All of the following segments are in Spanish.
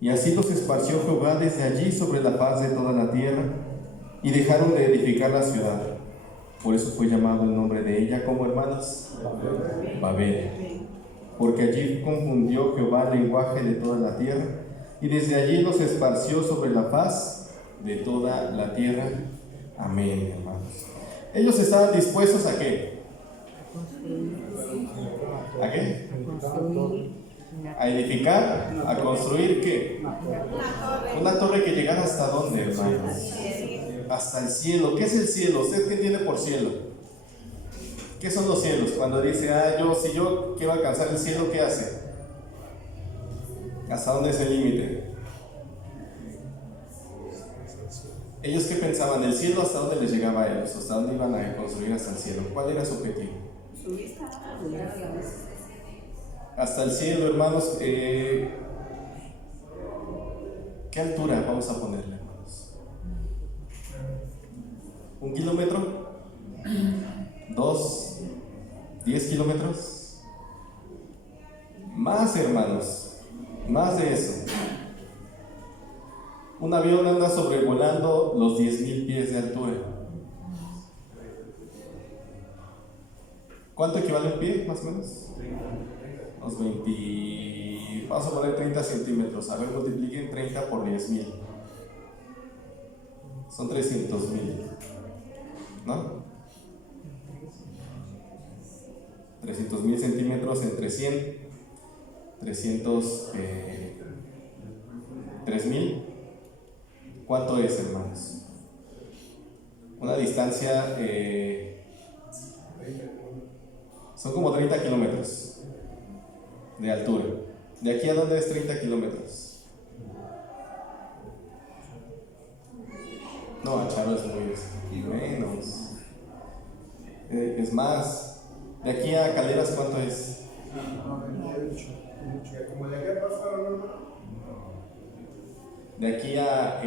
Y así los esparció Jehová desde allí sobre la faz de toda la tierra, y dejaron de edificar la ciudad. Por eso fue llamado el nombre de ella como, hermanos, Babel, porque allí confundió Jehová el lenguaje de toda la tierra, y desde allí los esparció sobre la faz de toda la tierra. Amén, hermanos. Ellos estaban dispuestos ¿a qué? ¿A qué? A edificar, a construir ¿qué? Una torre que llegara hasta dónde, hermanos. Hasta el cielo. ¿Qué es el cielo? ¿Usted qué entiende por cielo? ¿Qué son los cielos? Cuando dice, si yo quiero alcanzar el cielo, ¿qué hace? ¿Hasta dónde es el límite? ¿Ellos qué pensaban? ¿El cielo hasta dónde les llegaba a ellos? ¿Hasta dónde iban a construir hasta el cielo? ¿Cuál era su objetivo? Hasta el cielo, hermanos. ¿Qué altura vamos a ponerle, hermanos? ¿1 kilómetro? ¿2? ¿10 kilómetros? Más, hermanos, más de eso. Un avión anda sobrevolando los 10,000 pies de altura. ¿Cuánto equivale un pie, más o menos? Unos 20, vamos a poner 30 centímetros. A ver, multipliquen 30 por 10,000. Son 300,000, ¿no? 300,000 centímetros entre 100, 3,000. ¿Cuánto es, hermanos? Una distancia, son como 30 kilómetros de altura. ¿De aquí a dónde es 30 kilómetros? No, a Charo es muy menos. Es más. ¿De aquí a Caleras cuánto es? ¿De aquí a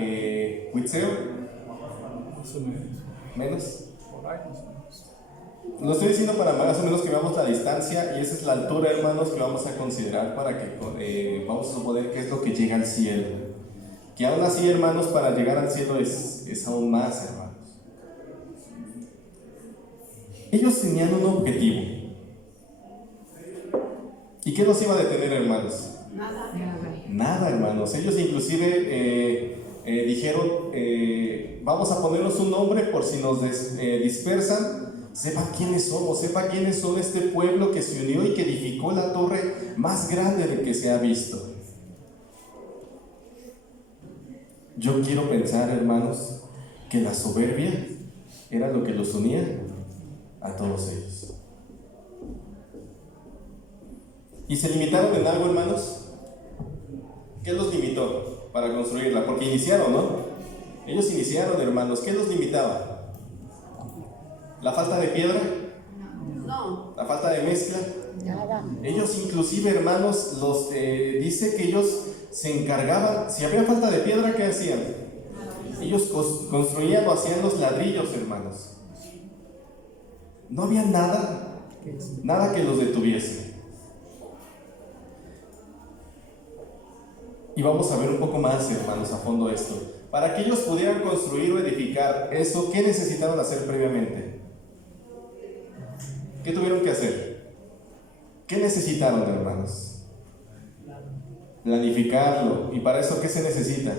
Huitzeo? ¿Menos? Lo estoy diciendo para más o menos que veamos la distancia, y esa es la altura, hermanos, que vamos a considerar para que vamos a suponer que es lo que llega al cielo. Que aún así, hermanos, para llegar al cielo es aún más, hermanos. Ellos tenían un objetivo. ¿Y qué nos iba a detener, hermanos? Nada, hermanos. Ellos inclusive dijeron, vamos a ponernos un nombre por si nos dispersan, sepa quiénes somos, sepa quiénes son este pueblo que se unió y que edificó la torre más grande de que se ha visto. Yo quiero pensar, hermanos, que la soberbia era lo que los unía a todos ellos. ¿Y se limitaron en algo, hermanos? ¿Qué los limitó para construirla? Porque iniciaron, ¿no? Ellos iniciaron, hermanos. ¿Qué los limitaba? ¿La falta de piedra? No. ¿La falta de mezcla? Nada. Ellos inclusive, hermanos, dice que ellos se encargaban, si había falta de piedra, ¿qué hacían? Ellos construían o hacían los ladrillos, hermanos. No había nada que los detuviese. Y vamos a ver un poco más, hermanos, a fondo esto. Para que ellos pudieran construir o edificar eso, ¿qué necesitaron hacer previamente? ¿Qué tuvieron que hacer? ¿Qué necesitaron, hermanos? Planificarlo. ¿Y para eso qué se necesita?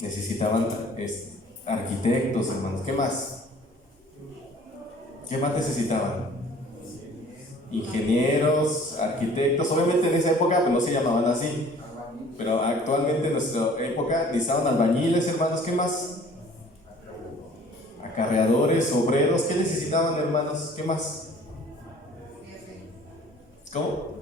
Necesitaban arquitectos, hermanos. ¿Qué más? ¿Qué más necesitaban? Ingenieros, arquitectos. Obviamente en esa época pues no se llamaban así, pero actualmente en nuestra época necesitaban albañiles, hermanos. ¿Qué más? Acarreadores, obreros. ¿Qué necesitaban, hermanos? ¿Qué más? ¿Cómo?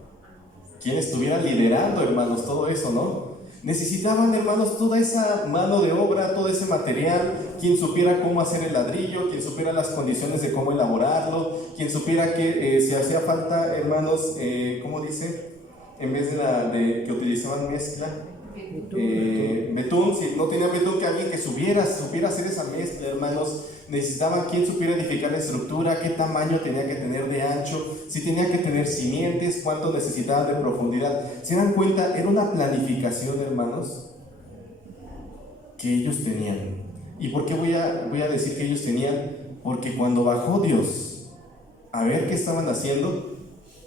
Quien estuviera liderando, hermanos, todo eso, ¿no? Necesitaban, hermanos, toda esa mano de obra, todo ese material, quien supiera cómo hacer el ladrillo, quien supiera las condiciones de cómo elaborarlo, quien supiera que si hacía falta, hermanos, ¿cómo dice? En vez de que utilizaban mezcla, betún, si no tenía betún, que alguien que supiera hacer esa mezcla, hermanos. Necesitaba quien supiera edificar la estructura, qué tamaño tenía que tener de ancho, si tenía que tener simientes, cuánto necesitaba de profundidad. ¿Se dan cuenta? Era una planificación, hermanos, que ellos tenían. ¿Y por qué voy a decir que ellos tenían? Porque cuando bajó Dios a ver qué estaban haciendo,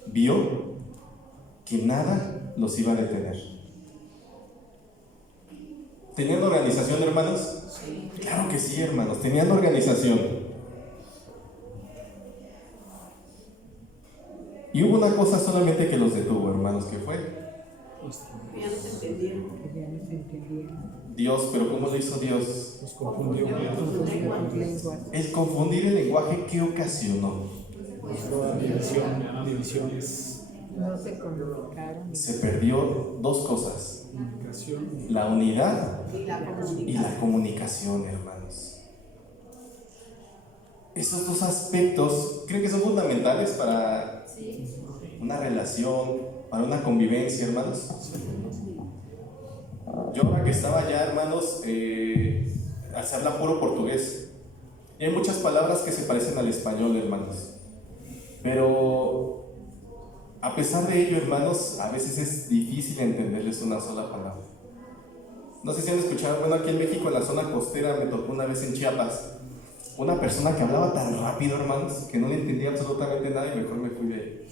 vio que nada los iba a detener. ¿Tenían organización, hermanos? Sí. Claro que sí, hermanos, tenían organización. Y hubo una cosa solamente que los detuvo, hermanos, ¿qué fue? Ya no se entendieron. Dios, pero ¿cómo lo hizo Dios? Los confundió. El confundir el lenguaje, ¿qué ocasionó? Divisiones. No se comunicaron. Se perdió dos cosas: la unidad y la comunicación, hermanos. Esos dos aspectos, ¿creen que son fundamentales para una relación, para una convivencia, hermanos? Yo ahora que estaba allá, hermanos, se habla puro portugués. Hay muchas palabras que se parecen al español, hermanos. Pero a pesar de ello, hermanos, a veces es difícil entenderles una sola palabra. No sé si han escuchado, bueno, aquí en México, en la zona costera, me tocó una vez en Chiapas una persona que hablaba tan rápido, hermanos, que no le entendía absolutamente nada y mejor me fui de ahí.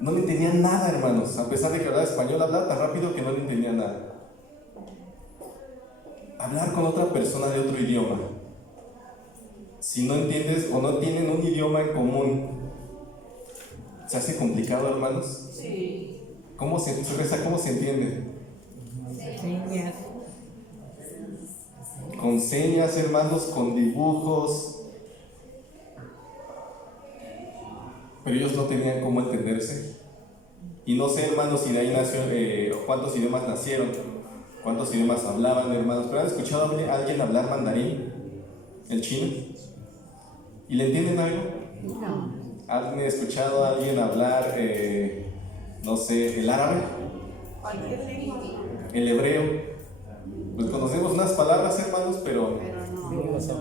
No le entendía nada, hermanos, a pesar de que hablaba español, hablaba tan rápido que no le entendía nada. Hablar con otra persona de otro idioma, si no entiendes o no tienen un idioma en común, ¿se hace complicado, hermanos? Sí. ¿Cómo se entiende? Señas. Con señas, hermanos, con dibujos. Pero ellos no tenían cómo entenderse. Y no sé, hermanos, si de ahí nació, cuántos idiomas nacieron, cuántos idiomas hablaban, hermanos. ¿Pero han escuchado a alguien hablar mandarín? ¿El chino? ¿Y le entienden algo? No. ¿Han escuchado a alguien hablar, no sé, el árabe? Cualquier lengua. El hebreo. Pues conocemos unas palabras, hermanos, pero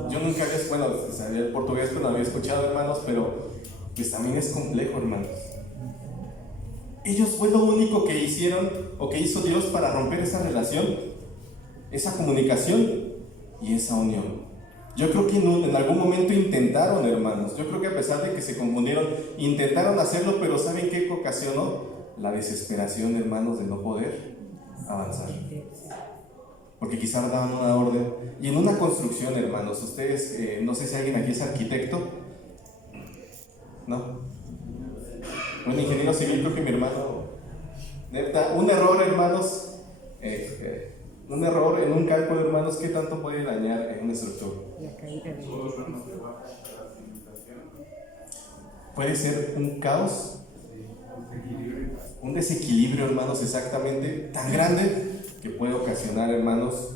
yo nunca había, bueno, sabía el portugués, pero no había escuchado, hermanos, pero pues también es complejo, hermanos. Ellos fue lo único que hicieron o que hizo Dios para romper esa relación, esa comunicación y esa unión. Yo creo que en algún momento intentaron, hermanos. Yo creo que a pesar de que se confundieron, intentaron hacerlo, pero ¿saben qué ocasionó? La desesperación, hermanos, de no poder avanzar. Porque quizás daban una orden. Y en una construcción, hermanos, ustedes, no sé si alguien aquí es arquitecto. ¿No? Un ingeniero civil, creo que mi hermano. Neta, un error, hermanos. Un error en un cálculo, hermanos, ¿qué tanto puede dañar en una estructura? La caída de Puede ser un caos, un desequilibrio, hermanos, exactamente, tan grande que puede ocasionar, hermanos,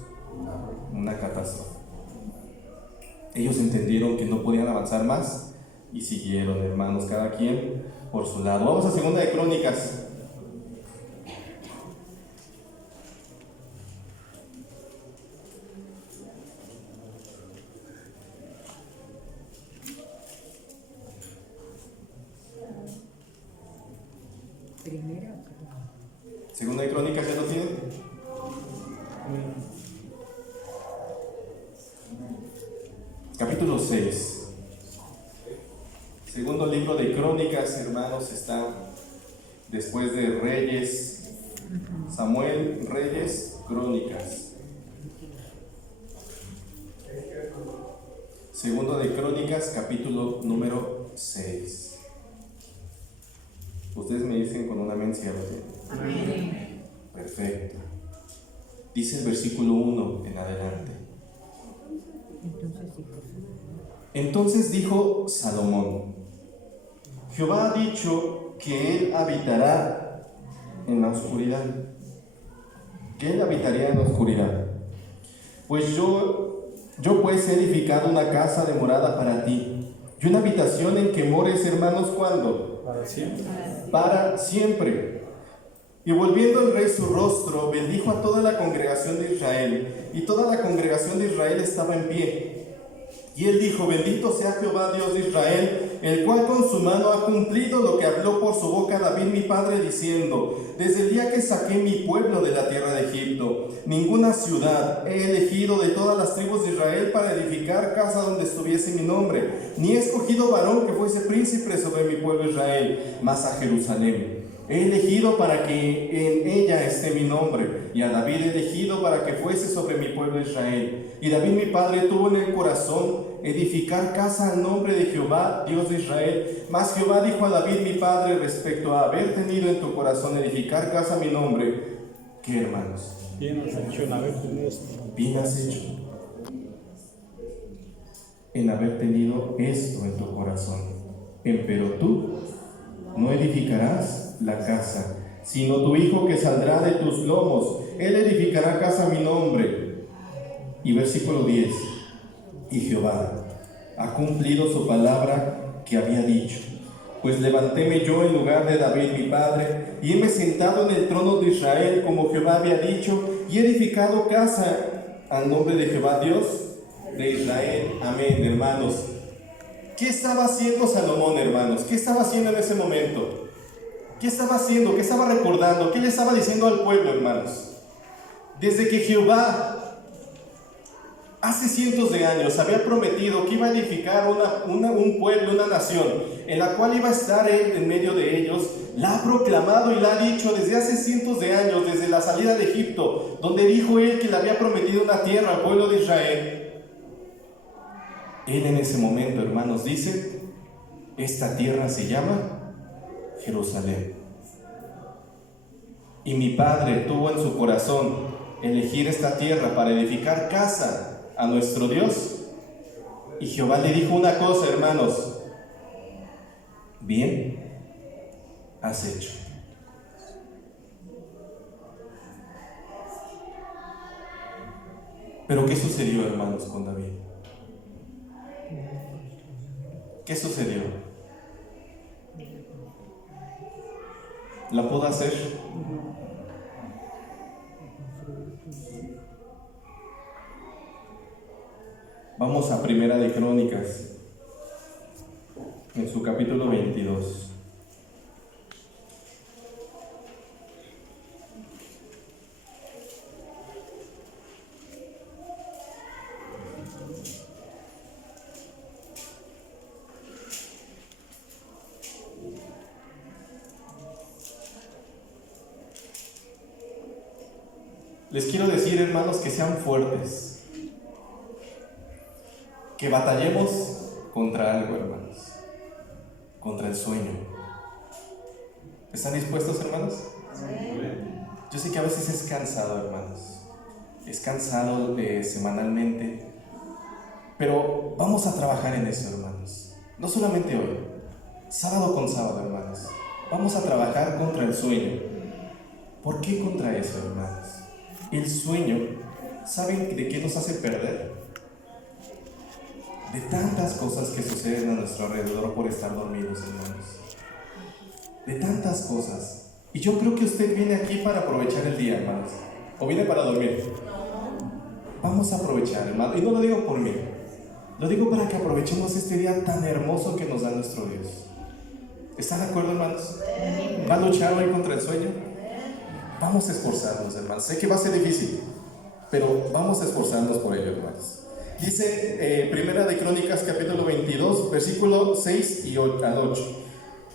una catástrofe. Ellos entendieron que no podían avanzar más y siguieron, hermanos, cada quien por su lado. Vamos a Segunda de Crónicas. Segunda de Crónicas, ¿ya lo tienen? Capítulo 6. Segundo libro de Crónicas, hermanos, está después de Reyes, Samuel, Reyes, Crónicas. Segundo de Crónicas, capítulo número 6. Ustedes me dicen con una amén, ¿cierto? Amén. Perfecto. Dice el versículo 1 en adelante. Entonces dijo Salomón: Jehová ha dicho que él habitará en la oscuridad. Que él habitaría en la oscuridad. Pues yo pues he edificado una casa de morada para ti, y una habitación en que mores, hermanos, ¿cuándo? Para siempre. Para siempre. Y volviendo el rey su rostro, bendijo a toda la congregación de Israel, y toda la congregación de Israel estaba en pie. Y él dijo: bendito sea Jehová Dios de Israel, el cual con su mano ha cumplido lo que habló por su boca David mi padre, diciendo: desde el día que saqué mi pueblo de la tierra de Egipto, ninguna ciudad he elegido de todas las tribus de Israel para edificar casa donde estuviese mi nombre, ni he escogido varón que fuese príncipe sobre mi pueblo Israel, mas a Jerusalén he elegido para que en ella esté mi nombre, y a David he elegido para que fuese sobre mi pueblo Israel. Y David mi padre tuvo en el corazón edificar casa al nombre de Jehová, Dios de Israel. Mas Jehová dijo a David mi padre respecto a haber tenido en tu corazón edificar casa a mi nombre: ¿qué, hermanos? Bien has hecho en haber tenido esto. Bien has hecho en haber tenido esto en tu corazón. Empero tú no edificarás la casa, sino tu hijo que saldrá de tus lomos, él edificará casa a mi nombre. Y versículo 10: y Jehová ha cumplido su palabra que había dicho, pues levantéme yo en lugar de David mi padre, y heme sentado en el trono de Israel como Jehová había dicho, y he edificado casa al nombre de Jehová Dios de Israel. Amén, hermanos. ¿Qué estaba haciendo Salomón, hermanos? ¿Qué estaba haciendo en ese momento? ¿Qué estaba haciendo? ¿Qué estaba recordando? ¿Qué le estaba diciendo al pueblo, hermanos? Desde que Jehová hace cientos de años había prometido que iba a edificar un pueblo, una nación, en la cual iba a estar él en medio de ellos, la ha proclamado y la ha dicho desde hace cientos de años, desde la salida de Egipto, donde dijo él que le había prometido una tierra al pueblo de Israel. Él en ese momento, hermanos, dice: esta tierra se llama Jerusalén. Y mi padre tuvo en su corazón elegir esta tierra para edificar casa a nuestro Dios. Y Jehová le dijo una cosa, hermanos: bien has hecho. Pero ¿qué sucedió, hermanos, con David? ¿Qué sucedió? ¿La pudo hacer? Vamos a Primera de Crónicas, en su capítulo 22. Les quiero decir, hermanos, que sean fuertes, que batallemos contra algo, hermanos, contra el sueño. ¿Están dispuestos, hermanos? Yo sé que a veces es cansado, hermanos, es cansado semanalmente, pero vamos a trabajar en eso, hermanos. No solamente hoy, sábado con sábado, hermanos, vamos a trabajar contra el sueño. ¿Por qué contra eso, hermanos? El sueño, ¿saben de qué nos hace perder? De tantas cosas que suceden a nuestro alrededor por estar dormidos, hermanos. De tantas cosas. Y yo creo que usted viene aquí para aprovechar el día, hermanos. ¿O viene para dormir? Vamos a aprovechar, hermano. Y no lo digo por mí. Lo digo para que aprovechemos este día tan hermoso que nos da nuestro Dios. ¿Están de acuerdo, hermanos? ¿Va a luchar hoy contra el sueño? Vamos a esforzarnos, hermanos. Sé que va a ser difícil, pero vamos a esforzarnos por ello, hermanos. Dice Primera de Crónicas, capítulo 22, versículo 6 y al 8.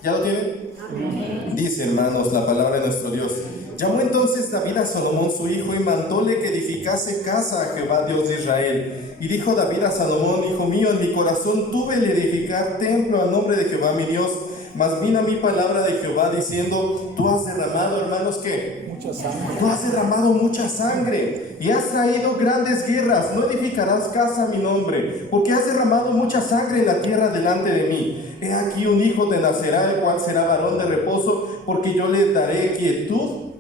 ¿Ya lo tienen? Amén. Dice, hermanos, la palabra de nuestro Dios. Llamó entonces David a Salomón su hijo y mandóle que edificase casa a Jehová Dios de Israel. Y dijo David a Salomón: hijo mío, en mi corazón tuve el edificar templo al nombre de Jehová mi Dios. Mas vino a mí palabra de Jehová diciendo: tú has derramado, hermanos, ¿qué? Mucha sangre. Tú has derramado mucha sangre y has traído grandes guerras. No edificarás casa a mi nombre, porque has derramado mucha sangre en la tierra delante de mí. He aquí un hijo te nacerá, el cual será varón de reposo, porque yo le daré quietud.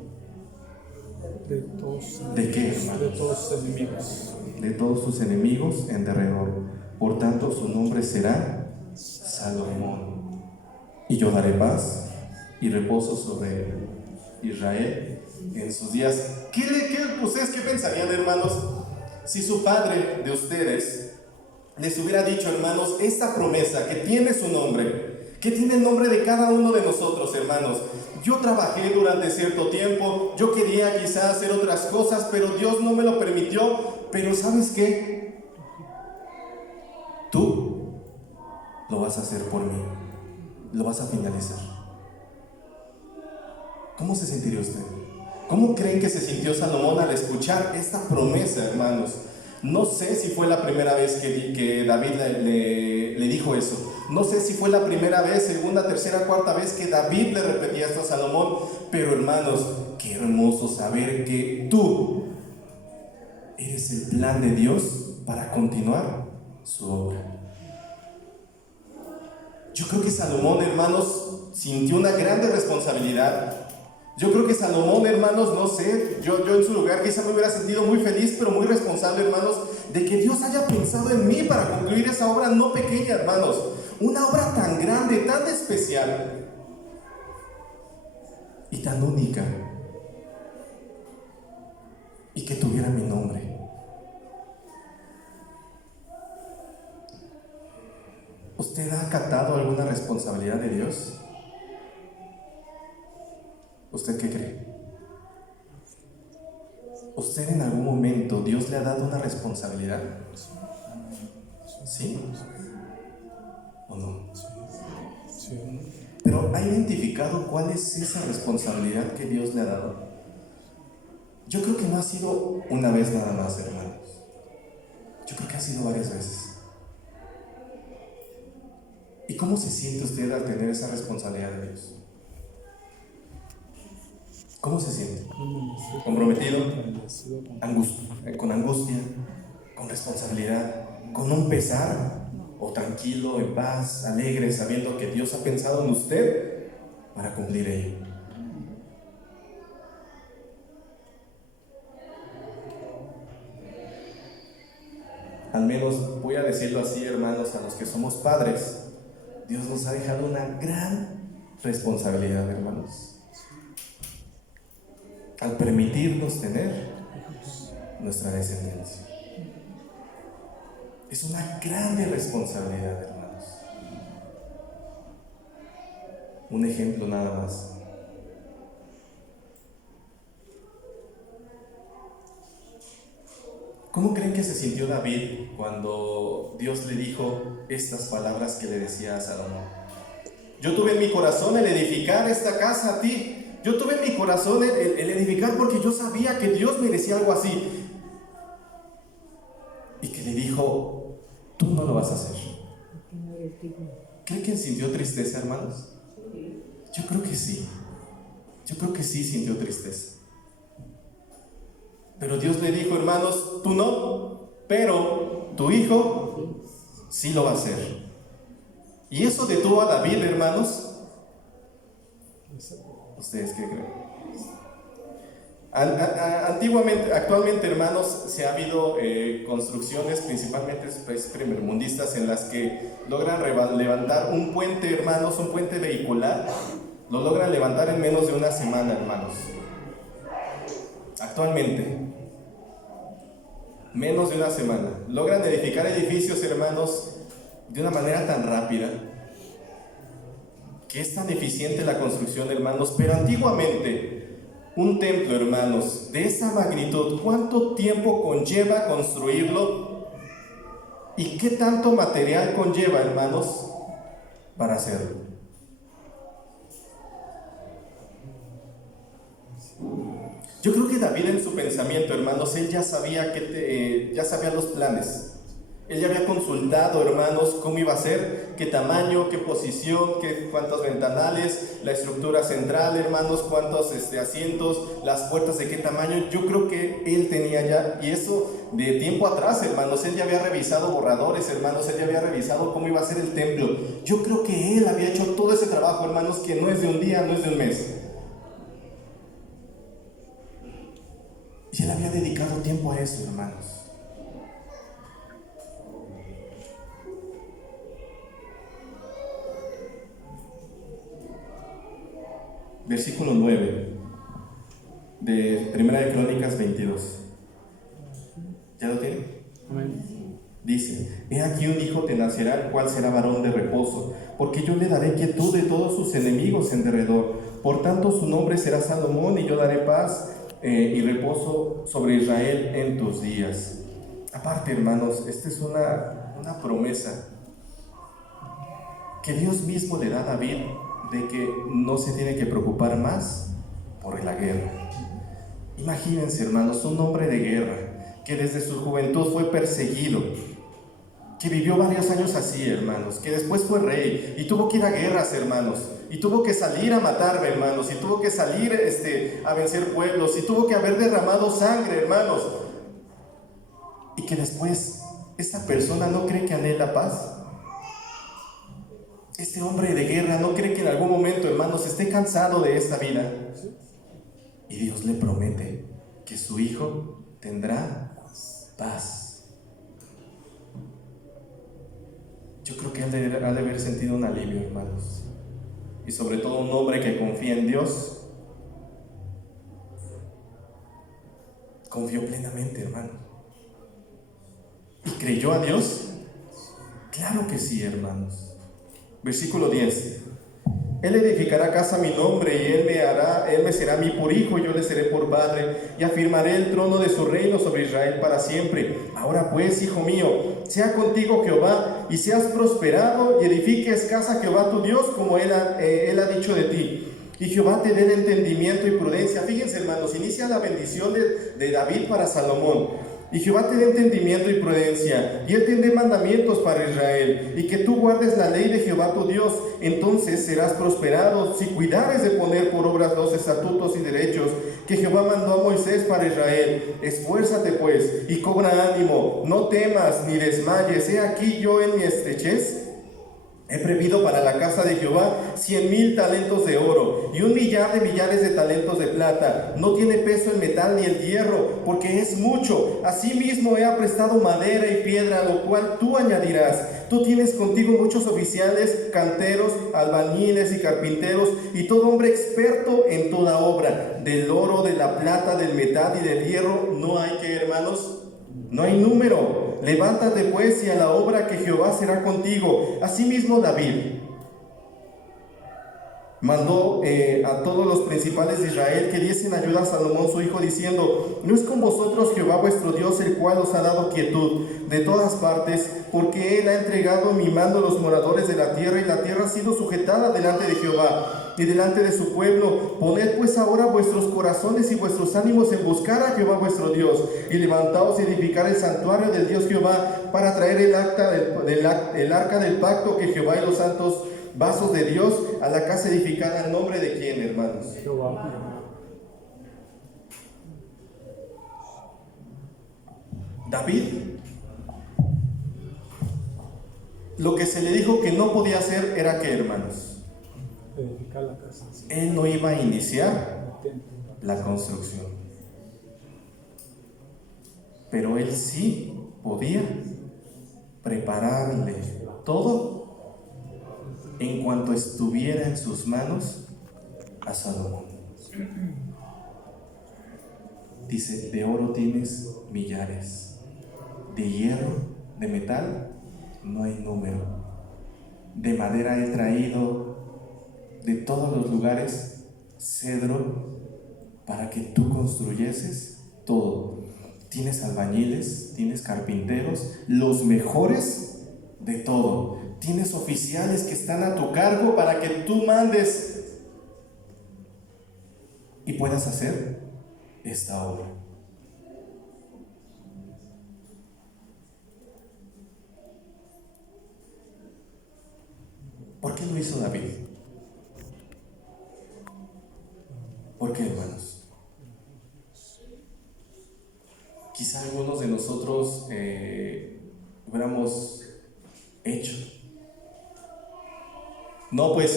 ¿De qué, hermanos? De todos sus enemigos. De todos sus enemigos en derredor. Por tanto, su nombre será Salomón. Y yo daré paz y reposo sobre él, Israel en sus días. ¿Ustedes qué pensarían, hermanos, si su padre de ustedes les hubiera dicho, hermanos, esta promesa que tiene su nombre, que tiene el nombre de cada uno de nosotros, hermanos? Yo trabajé durante cierto tiempo, yo quería quizás hacer otras cosas, pero Dios no me lo permitió. Pero ¿sabes qué? Tú lo vas a hacer por mí, lo vas a finalizar. ¿Cómo se sentiría usted? ¿Cómo creen que se sintió Salomón al escuchar esta promesa, hermanos? No sé si fue la primera vez que David le dijo eso. No sé si fue la primera vez, segunda, tercera, cuarta vez que David le repetía esto a Salomón. Pero hermanos, qué hermoso saber que tú eres el plan de Dios para continuar su obra. Yo creo que Salomón, hermanos, sintió una grande responsabilidad. Yo creo que Salomón, hermanos, no sé, yo en su lugar quizá me hubiera sentido muy feliz, pero muy responsable, hermanos, de que Dios haya pensado en mí para concluir esa obra no pequeña, hermanos. Una obra tan grande, tan especial y tan única, y que tuviera mi nombre. ¿Usted ha acatado alguna responsabilidad de Dios? ¿Usted qué cree? ¿Usted en algún momento Dios le ha dado una responsabilidad? ¿Sí? ¿O no? Sí. Pero ¿ha identificado cuál es esa responsabilidad que Dios le ha dado? Yo creo que no ha sido una vez nada más, hermanos. Yo creo que ha sido varias veces. ¿Y cómo se siente usted al tener esa responsabilidad de Dios? ¿Cómo se siente? ¿Comprometido? ¿Con angustia? ¿Con responsabilidad? ¿Con un pesar? ¿O tranquilo, en paz, alegre, sabiendo que Dios ha pensado en usted para cumplir ello? Al menos voy a decirlo así, hermanos, a los que somos padres, Dios nos ha dejado una gran responsabilidad, hermanos, al permitirnos tener nuestra descendencia. Es una grande responsabilidad, hermanos. Un ejemplo nada más. ¿Cómo creen que se sintió David cuando Dios le dijo estas palabras que le decía a Salomón? Yo tuve en mi corazón el edificar esta casa a ti. Yo tuve en mi corazón el edificar porque yo sabía que Dios me decía algo así. Y que le dijo, tú no lo vas a hacer. ¿Creen que sintió tristeza, hermanos? Yo creo que sí. Yo creo que sí sintió tristeza. Pero Dios le dijo, hermanos, tú no, pero tu hijo sí lo va a hacer. Y eso detuvo a David, hermanos. ¿Ustedes qué creen? Actualmente, hermanos, se ha habido construcciones, principalmente primermundistas, en las que logran levantar un puente, hermanos, un puente vehicular. Lo logran levantar en menos de una semana, hermanos. Actualmente, menos de una semana. Logran edificar edificios, hermanos, de una manera tan rápida, que es tan eficiente la construcción, hermanos. Pero antiguamente, un templo, hermanos, de esa magnitud, ¿cuánto tiempo conlleva construirlo? ¿Y qué tanto material conlleva, hermanos, para hacerlo? Yo creo que David, en su pensamiento, hermanos, él ya sabía los planes. Él ya había consultado, hermanos, cómo iba a ser, qué tamaño, qué posición, cuántos ventanales, la estructura central, hermanos, cuántos asientos, las puertas de qué tamaño. Yo creo que él tenía ya, y eso de tiempo atrás, hermanos, él ya había revisado borradores, hermanos, él ya había revisado cómo iba a ser el templo. Yo creo que él había hecho todo ese trabajo, hermanos, que no es de un día, no es de un mes. Y él había dedicado tiempo a eso, hermanos. Versículo 9. de Primera de Crónicas 22. ¿Ya lo tienen? Amén. Dice: he aquí un hijo te nacerá, el cual será varón de reposo, porque yo le daré quietud de todos sus enemigos en derredor. Por tanto su nombre será Salomón, y yo daré paz y reposo sobre Israel en tus días. Aparte, hermanos, esta es una promesa que Dios mismo le da a David, de que no se tiene que preocupar más por la guerra. Imagínense, hermanos, un hombre de guerra que desde su juventud fue perseguido, que vivió varios años así, hermanos, que después fue rey y tuvo que ir a guerras, hermanos, y tuvo que salir a matar, hermanos, y tuvo que salir a vencer pueblos, y tuvo que haber derramado sangre, hermanos, y que después esta persona no cree que anhela paz. Este hombre de guerra no cree que en algún momento, hermanos, esté cansado de esta vida. Y Dios le promete que su hijo tendrá paz. Yo creo que ha de haber sentido un alivio, hermanos. Y sobre todo un hombre que confía en Dios, confió plenamente, hermano. ¿Y creyó a Dios? Claro que sí, hermanos. Versículo 10. Él edificará casa a mi nombre, y él me será mi por hijo, y yo le seré por padre, y afirmaré el trono de su reino sobre Israel para siempre. Ahora pues, hijo mío, sea contigo Jehová, y seas prosperado, y edifiques casa a Jehová tu Dios, como él ha dicho de ti. Y Jehová te dé entendimiento y prudencia. Fíjense, hermanos, inicia la bendición de David para Salomón. Y Jehová te dé entendimiento y prudencia, y Él te dé mandamientos para Israel, y que tú guardes la ley de Jehová tu Dios. Entonces serás prosperado si cuidares de poner por obras los estatutos y derechos que Jehová mandó a Moisés para Israel. Esfuérzate pues, y cobra ánimo, no temas ni desmayes. He aquí yo en mi estrechez he previsto para la casa de Jehová 100,000 talentos de oro, y 1,000,000 de millares de talentos de plata. No tiene peso el metal ni el hierro, porque es mucho. Asimismo he aprestado madera y piedra, lo cual tú añadirás. Tú tienes contigo muchos oficiales, canteros, albañiles y carpinteros, y todo hombre experto en toda obra. Del oro, de la plata, del metal y del hierro no hay, ¿qué, hermanos? No hay número. Levántate pues, y a la obra, que Jehová será contigo. Asimismo David mandó a todos los principales de Israel que diesen ayuda a Salomón su hijo, diciendo: no es con vosotros Jehová vuestro Dios, el cual os ha dado quietud de todas partes, porque él ha entregado en mi mano los moradores de la tierra, y la tierra ha sido sujetada delante de Jehová y delante de su pueblo. Poned pues ahora vuestros corazones y vuestros ánimos en buscar a Jehová vuestro Dios, y levantaos y edificar el santuario del Dios Jehová, para traer el arca del pacto, que Jehová y los santos vasos de Dios, a la casa edificada en nombre de quién, hermanos. Jehová. David, lo que se le dijo que no podía hacer era que, hermanos, Edificar la casa. él no iba a iniciar la construcción, pero él sí podía prepararle todo en cuanto estuviera en sus manos a Salomón. Dice: de oro tienes millares, de hierro, de metal no hay número, de madera he traído de todos los lugares cedro, para que tú construyeses todo. Tienes albañiles, tienes carpinteros, los mejores de todo. Tienes oficiales que están a tu cargo para que tú mandes y puedas hacer esta obra. ¿Por qué lo hizo David? ¿Por qué, hermanos? Quizá algunos de nosotros hubiéramos hecho. No, pues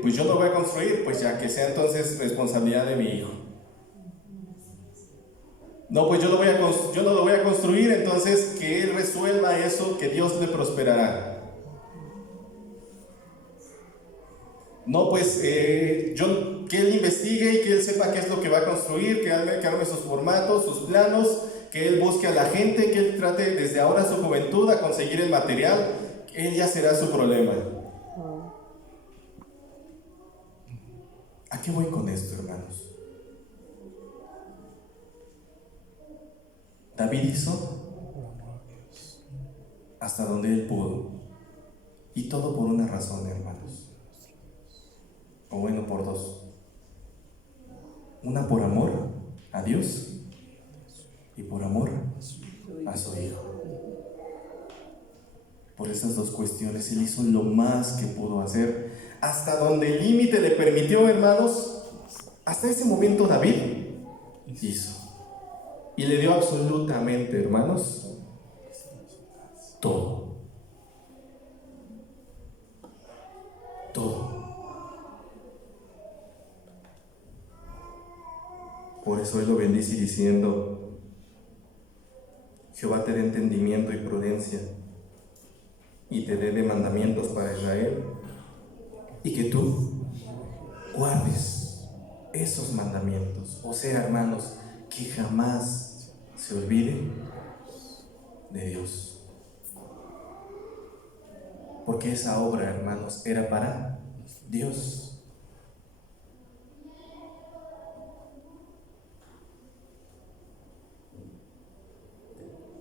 pues yo lo voy a construir, pues ya que sea entonces responsabilidad de mi hijo. No, pues yo no lo voy a construir, entonces que él resuelva eso, que Dios le prosperará. No, pues yo que él investigue y que él sepa qué es lo que va a construir, que arme sus formatos, sus planos, que él busque a la gente, que él trate desde ahora su juventud a conseguir el material. Él ya será su problema. ¿A qué voy con esto, hermanos? David hizo hasta donde él pudo, y todo por una razón, hermanos, o bueno, por dos. Una por amor a Dios y por amor a su Hijo. Por esas dos cuestiones él hizo lo más que pudo hacer, hasta donde el límite le permitió, hermanos. Hasta ese momento David hizo, y le dio absolutamente, hermanos, todo. Por eso él lo bendice diciendo: Jehová te dé entendimiento y prudencia, y te dé de mandamientos para Israel, y que tú guardes esos mandamientos. O sea, hermanos, que jamás se olvide de Dios. Porque esa obra, hermanos, era para Dios.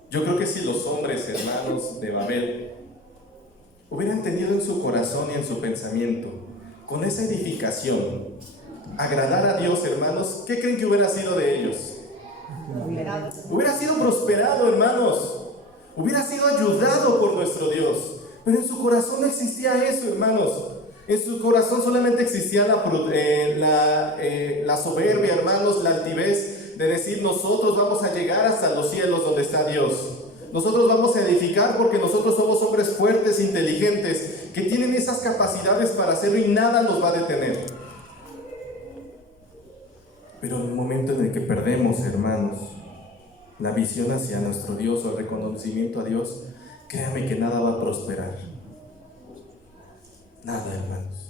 Yo creo que si los hombres, hermanos, de Babel hubieran tenido en su corazón y en su pensamiento, con esa edificación, agradar a Dios, hermanos, ¿qué creen que hubiera sido de ellos? Hubiera sido prosperado, hermanos. Hubiera sido ayudado por nuestro Dios. Pero en su corazón no existía eso, hermanos. En su corazón solamente existía la soberbia, hermanos, la altivez de decir: nosotros vamos a llegar hasta los cielos donde está Dios. Nosotros vamos a edificar porque nosotros somos hombres fuertes, inteligentes, que tienen esas capacidades para hacerlo y nada nos va a detener. Pero en el momento en el que perdemos, hermanos, la visión hacia nuestro Dios o el reconocimiento a Dios, créame que nada va a prosperar. Nada, hermanos.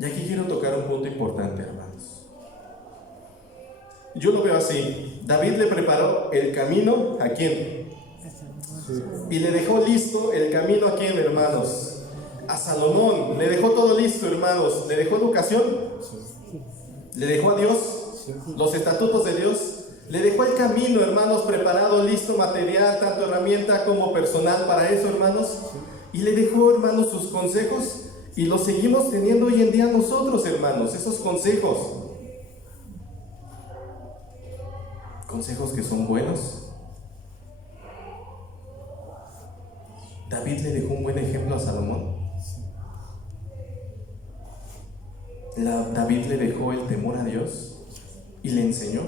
Y aquí quiero tocar un punto importante, hermanos. Yo lo veo así. David le preparó el camino, ¿a quién? Y le dejó listo el camino, ¿a quién, hermanos? A Salomón. Le dejó todo listo, hermanos. Le dejó educación. Le dejó a Dios, los estatutos de Dios. Le dejó el camino, hermanos, preparado, listo, material, tanto herramienta como personal para eso, hermanos. Y le dejó, hermanos, sus consejos. Y los seguimos teniendo hoy en día nosotros, hermanos, esos consejos. Consejos que son buenos. David le dejó un buen ejemplo a Salomón. David le dejó el temor a Dios y le enseñó.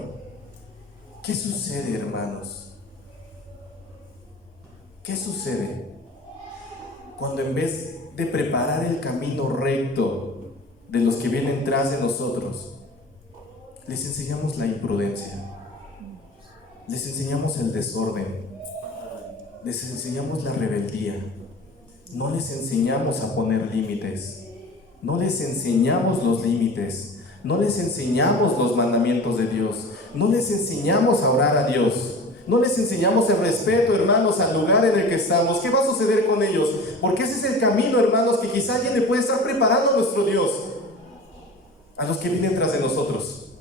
¿Qué sucede, hermanos? ¿Qué sucede cuando en vez de preparar el camino recto de los que vienen tras de nosotros, les enseñamos la imprudencia, les enseñamos el desorden, les enseñamos la rebeldía, no les enseñamos a poner límites, no les enseñamos los límites, no les enseñamos los mandamientos de Dios, no les enseñamos a orar a Dios? No les enseñamos el respeto, hermanos, al lugar en el que estamos. ¿Qué va a suceder con ellos? Porque ese es el camino, hermanos, que quizá alguien le puede estar preparando a nuestro Dios, a los que vienen tras de nosotros.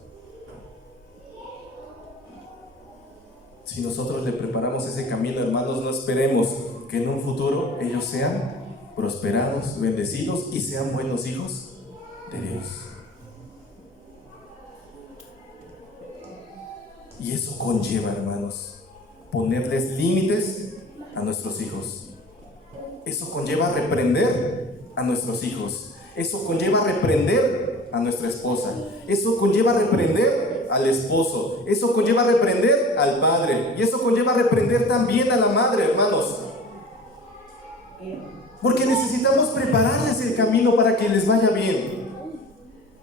Si nosotros le preparamos ese camino, hermanos, no esperemos que en un futuro ellos sean prosperados, bendecidos y sean buenos hijos de Dios. Y eso conlleva, hermanos, ponerles límites a nuestros hijos. Eso conlleva reprender a nuestros hijos. Eso conlleva reprender a nuestra esposa. Eso conlleva reprender al esposo. Eso conlleva reprender al padre. Y eso conlleva reprender también a la madre, hermanos. Porque necesitamos prepararles el camino para que les vaya bien.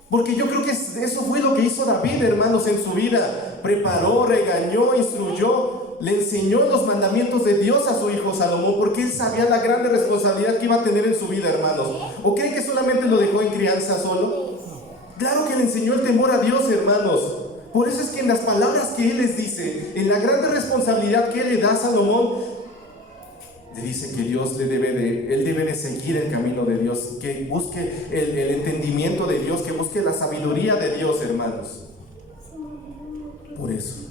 Porque yo creo que eso fue lo que hizo David, hermanos, en su vida. Preparó, regañó, instruyó, le enseñó los mandamientos de Dios a su hijo Salomón porque él sabía la grande responsabilidad que iba a tener en su vida, hermanos. ¿O creen que solamente lo dejó en crianza solo? Claro que le enseñó el temor a Dios, hermanos. Por eso es que en las palabras que él les dice, en la grande responsabilidad que él le da a Salomón, le dice que él debe de seguir el camino de Dios, que busque el entendimiento de Dios, que busque la sabiduría de Dios, hermanos. Por eso.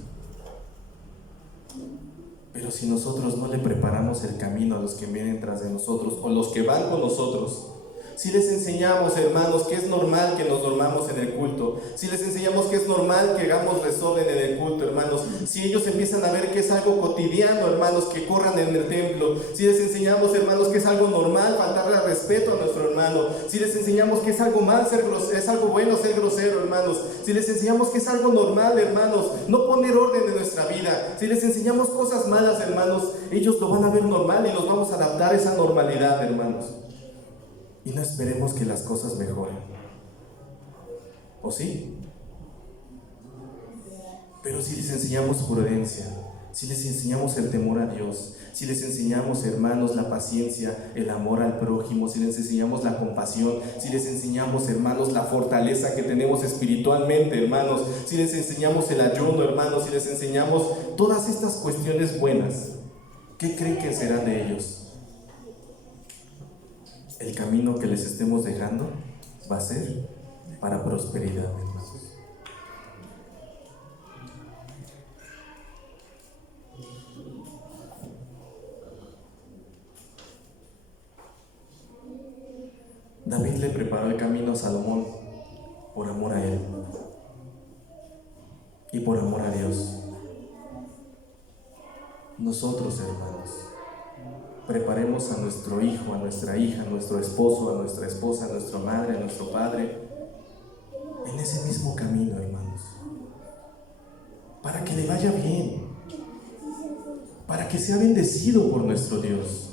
Pero si nosotros no le preparamos el camino a los que vienen tras de nosotros, o los que van con nosotros, si les enseñamos, hermanos, que es normal que nos dormamos en el culto, si les enseñamos que es normal que hagamos desorden en el culto, hermanos, si ellos empiezan a ver que es algo cotidiano, hermanos, que corran en el templo, si les enseñamos, hermanos, que es algo normal faltarle al respeto a nuestro hermano, si les enseñamos que es algo mal es algo bueno ser grosero, hermanos, si les enseñamos que es algo normal, hermanos, no poner orden en nuestra vida, si les enseñamos cosas malas, hermanos, ellos lo van a ver normal y nos vamos a adaptar a esa normalidad, hermanos. Y no esperemos que las cosas mejoren. ¿O sí? Pero si les enseñamos prudencia, si les enseñamos el temor a Dios, si les enseñamos, hermanos, la paciencia, el amor al prójimo, si les enseñamos la compasión, si les enseñamos, hermanos, la fortaleza que tenemos espiritualmente, hermanos, si les enseñamos el ayuno, hermanos, si les enseñamos todas estas cuestiones buenas, ¿qué creen que será de ellos? El camino que les estemos dejando va a ser para prosperidad, hermanos. David le preparó el camino a Salomón por amor a él y por amor a Dios. Nosotros, hermanos, preparemos a nuestro hijo, a nuestra hija, a nuestro esposo, a nuestra esposa, a nuestra madre, a nuestro padre, en ese mismo camino, hermanos, para que le vaya bien, para que sea bendecido por nuestro Dios,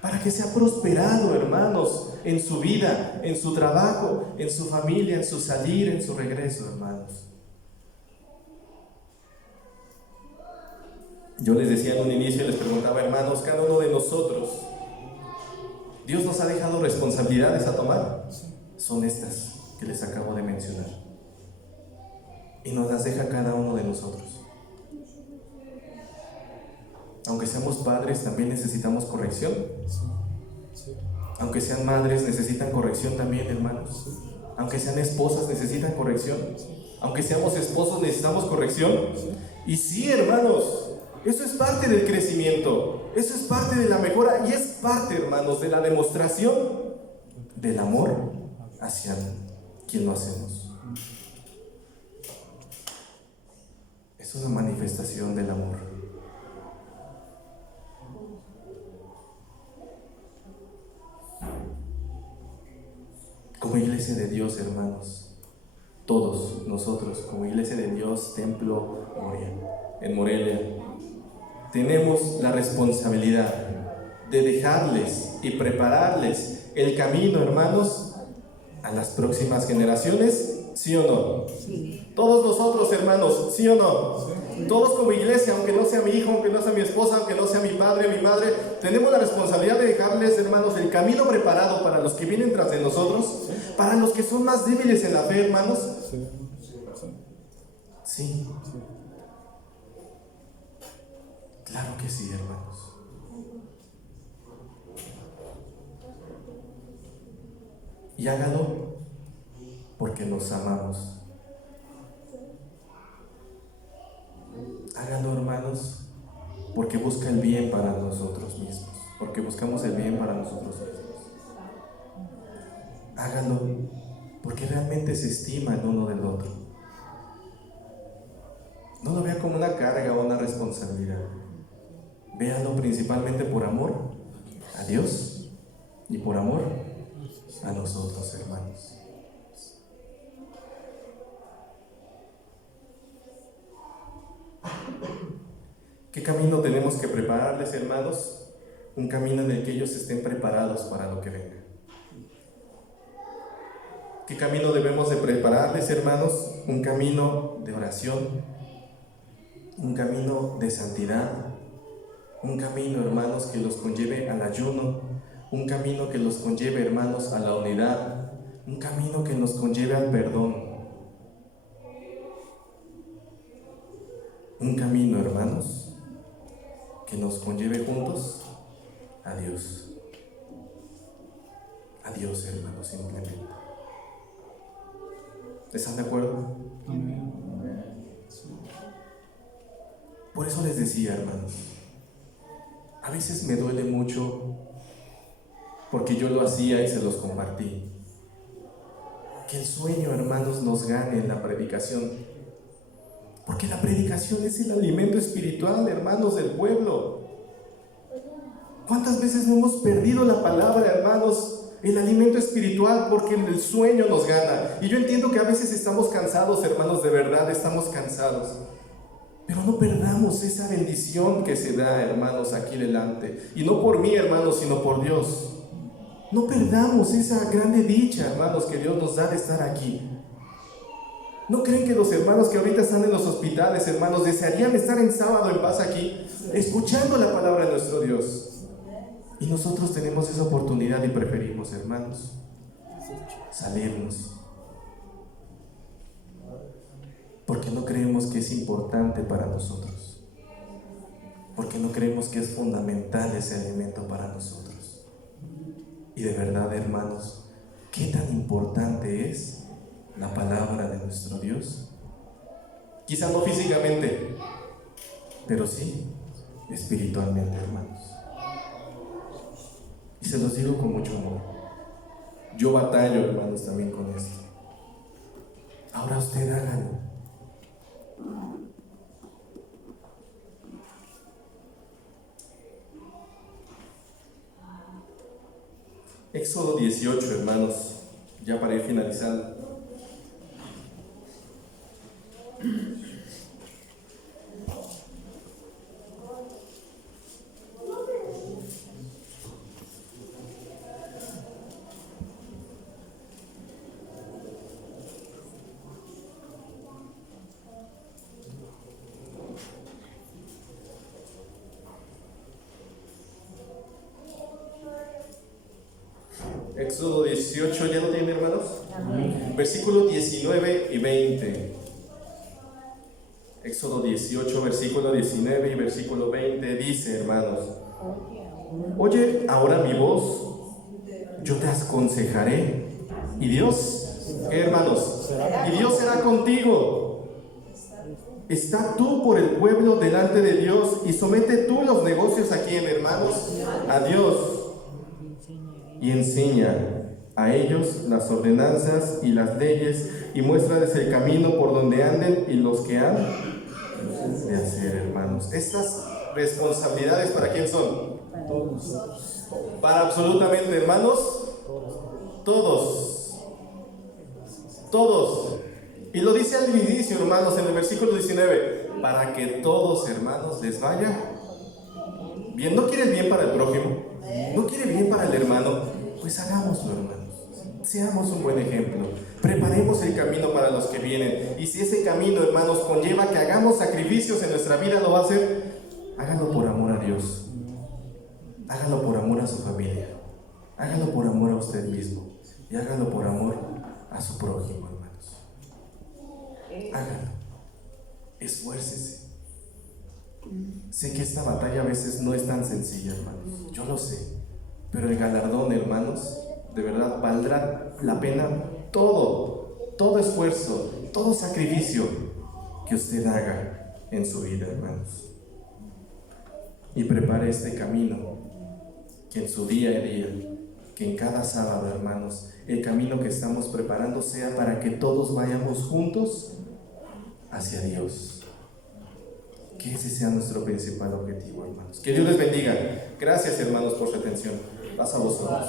para que sea prosperado, hermanos, en su vida, en su trabajo, en su familia, en su salir, en su regreso, hermanos. Yo les decía en un inicio, les preguntaba, hermanos, cada uno de nosotros, Dios nos ha dejado responsabilidades a tomar. Son estas que les acabo de mencionar. Y nos las deja cada uno de nosotros. Aunque seamos padres, también necesitamos corrección. Aunque sean madres, necesitan corrección también, hermanos. Aunque sean esposas, necesitan corrección. Aunque seamos esposos, necesitamos corrección. Y sí, hermanos, eso es parte del crecimiento, eso es parte de la mejora y es parte, hermanos, de la demostración del amor hacia quien lo hacemos. Es una manifestación del amor. Como iglesia de Dios, hermanos, todos nosotros, como iglesia de Dios, Templo Moria, en Morelia, tenemos la responsabilidad de dejarles y prepararles el camino, hermanos, a las próximas generaciones, ¿sí o no? Sí. Todos nosotros, hermanos, ¿sí o no? Sí. Todos como iglesia, aunque no sea mi hijo, aunque no sea mi esposa, aunque no sea mi padre, mi madre, tenemos la responsabilidad de dejarles, hermanos, el camino preparado para los que vienen tras de nosotros, para los que son más débiles en la fe, hermanos. Sí. Claro que sí, hermanos. Y hágalo porque nos amamos. Hágalo, hermanos, porque busca el bien para nosotros mismos, porque buscamos el bien para nosotros mismos. Hágalo porque realmente se estima el uno del otro. No lo vea como una carga o una responsabilidad. Véalo principalmente por amor a Dios y por amor a nosotros, hermanos. ¿Qué camino tenemos que prepararles, hermanos? Un camino en el que ellos estén preparados para lo que venga. ¿Qué camino debemos de prepararles, hermanos? Un camino de oración, un camino de santidad, un camino, hermanos, que los conlleve al ayuno, un camino que los conlleve, hermanos, a la unidad, un camino que nos conlleve al perdón, un camino, hermanos, que nos conlleve juntos a Dios. A Dios, hermanos, simplemente. ¿Están de acuerdo? Amén. Por eso les decía, hermanos, a veces me duele mucho, porque yo lo hacía y se los compartí, que el sueño, hermanos, nos gane en la predicación, porque la predicación es el alimento espiritual, hermanos, del pueblo. ¿Cuántas veces no hemos perdido la palabra, hermanos, el alimento espiritual, porque el sueño nos gana? Y yo entiendo que a veces estamos cansados, hermanos, de verdad estamos cansados, pero no perdamos esa bendición que se da, hermanos, aquí delante. Y no por mí, hermanos, sino por Dios. No perdamos esa grande dicha, hermanos, que Dios nos da de estar aquí. ¿No creen que los hermanos que ahorita están en los hospitales, hermanos, desearían estar en sábado en paz aquí, escuchando la palabra de nuestro Dios? Y nosotros tenemos esa oportunidad y preferimos, hermanos, salirnos. Porque no creemos que es importante para nosotros. Porque no creemos que es fundamental ese alimento para nosotros. Y de verdad, hermanos, ¿qué tan importante es la palabra de nuestro Dios? Quizá no físicamente, pero sí espiritualmente, hermanos. Y se los digo con mucho amor. Yo batallo, hermanos, también con esto. Ahora usted hágalo. Éxodo 18, hermanos, ya para ir finalizando. Éxodo 18, ¿ya lo tienen, hermanos? Amén. Versículos 19 y 20. Éxodo 18, versículo 19 y versículo 20 dice, hermanos: oye ahora mi voz, yo te aconsejaré. Y Dios, ¿qué, hermanos? Y Dios será contigo. Está tú por el pueblo delante de Dios y somete tú los negocios a quién, hermanos, a Dios. Y enseña a ellos las ordenanzas y las leyes y muéstrales el camino por donde anden y los que han de hacer, hermanos. Estas responsabilidades, ¿para quién son? Todos nosotros. Para absolutamente, hermanos, todos. Todos. Y lo dice al inicio, hermanos, en el versículo 19, para que todos, hermanos, les vaya bien. ¿No quiere el bien para el prójimo? ¿No quiere bien para el hermano? Pues hagámoslo, hermanos. Seamos un buen ejemplo. Preparemos el camino para los que vienen. Y si ese camino, hermanos, conlleva que hagamos sacrificios en nuestra vida, lo va a hacer. Hágalo por amor a Dios. Hágalo por amor a su familia. Hágalo por amor a usted mismo. Y hágalo por amor a su prójimo, hermanos. Hágalo. Esfuércese. Sé que esta batalla a veces no es tan sencilla, hermanos. Yo lo sé. Pero el galardón, hermanos, de verdad valdrá la pena todo esfuerzo, todo sacrificio que usted haga en su vida, hermanos. Y prepare este camino, que en su día a día, que en cada sábado, hermanos, el camino que estamos preparando sea para que todos vayamos juntos hacia Dios. Que ese sea nuestro principal objetivo, hermanos. Que Dios les bendiga. Gracias, hermanos, por su atención. Paz a vosotros.